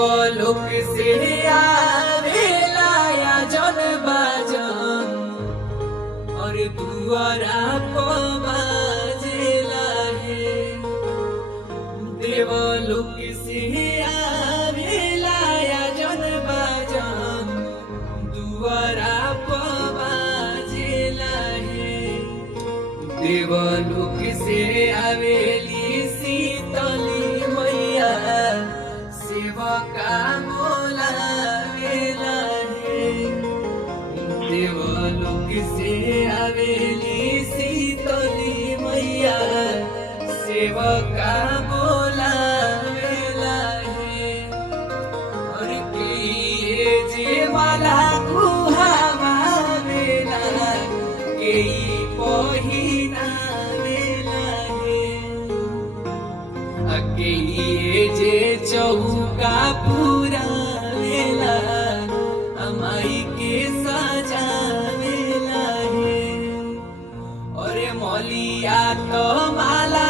देवलोक से आवेला या जन बाजन और दुआरा को बाजेला है। देवलोक से आवेला या जन बाजन दुआरा को बाजेला है। देवलोक से आवेली शीतली मैया सेवका बोलावेला है। देवलोक से आवेली शीतली मैया सेवका बोलावेला है। और के जे माला कुहावेला के पहिनावेला है। के जे चौका पुरावेला अमाई के सजावेला है। और मौलिया तो माला